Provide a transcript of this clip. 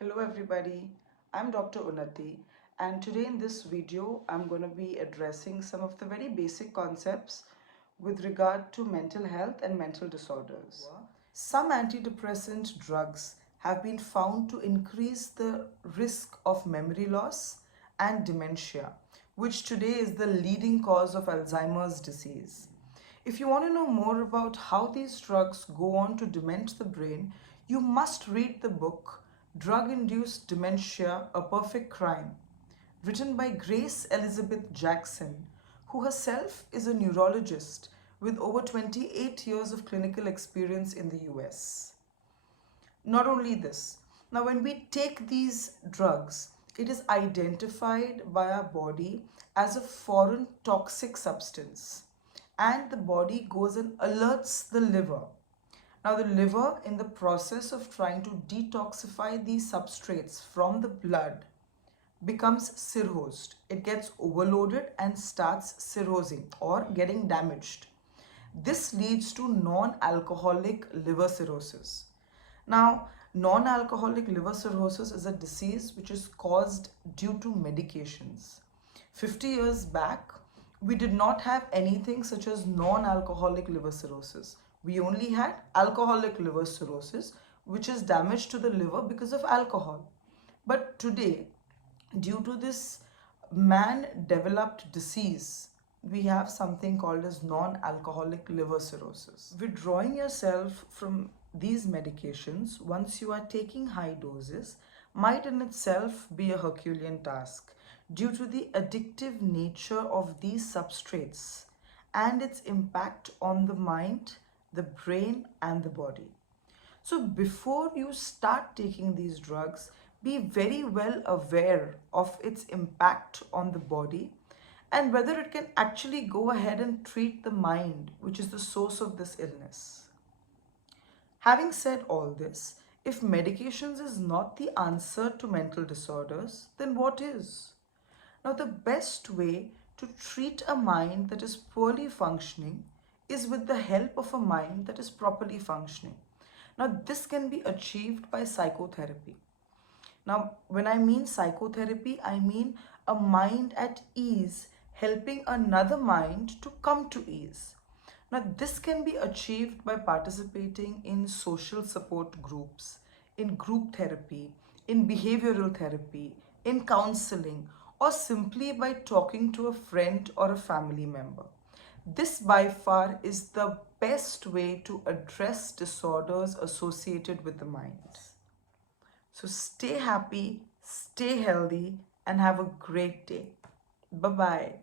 Hello everybody, I'm Dr. Unnati, and today in this video I'm going to be addressing some of the very basic concepts with regard to mental health and mental disorders. Some antidepressant drugs have been found to increase the risk of memory loss and dementia, which today is the leading cause of Alzheimer's disease. If you want to know more about how these drugs go on to dement the brain, you must read the book Drug-Induced Dementia, A Perfect Crime, written by Grace Elizabeth Jackson, who herself is a neurologist with over 28 years of clinical experience in the US. Not only this, now when we take these drugs, it is identified by our body as a foreign toxic substance, and the body goes and alerts the liver. Now the liver, in the process of trying to detoxify these substrates from the blood, becomes cirrhosed. It gets overloaded and starts cirrhosing or getting damaged. This leads to non-alcoholic liver cirrhosis. Now, non-alcoholic liver cirrhosis is a disease which is caused due to medications. 50 years back, we did not have anything such as non-alcoholic liver cirrhosis. We only had alcoholic liver cirrhosis, which is damage to the liver because of alcohol. But today, due to this man-developed disease, we have something called as non-alcoholic liver cirrhosis. Withdrawing yourself from these medications once you are taking high doses might in itself be a Herculean task due to the addictive nature of these substrates and its impact on the mind, the brain, and the body. So before you start taking these drugs, be very well aware of its impact on the body and whether it can actually go ahead and treat the mind, which is the source of this illness. Having said all this, if medications is not the answer to mental disorders, then what is? Now, the best way to treat a mind that is poorly functioning is with the help of a mind that is properly functioning. Now, this can be achieved by psychotherapy. Now, when I mean psychotherapy, I mean a mind at ease helping another mind to come to ease. Now, this can be achieved by participating in social support groups, in group therapy, in behavioral therapy, in counseling, or simply by talking to a friend or a family member. This by far is the best way to address disorders associated with the mind. So stay happy, stay healthy, and have a great day. Bye-bye.